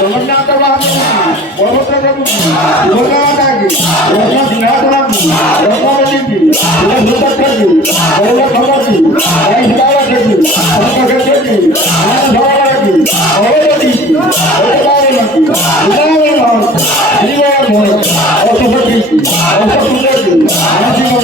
जगन्नाथ बलभद्र प्रभु दुर्गा माता की रत्न सिंहासन की रत्नवती की सुभद्रा की गौरव भगवत की जय हिदावत की शंकर की आनंद भगवान की भगवती की भगवान की विदाई भगवान जीवन भगवान और सुभद्री की और सुंदर की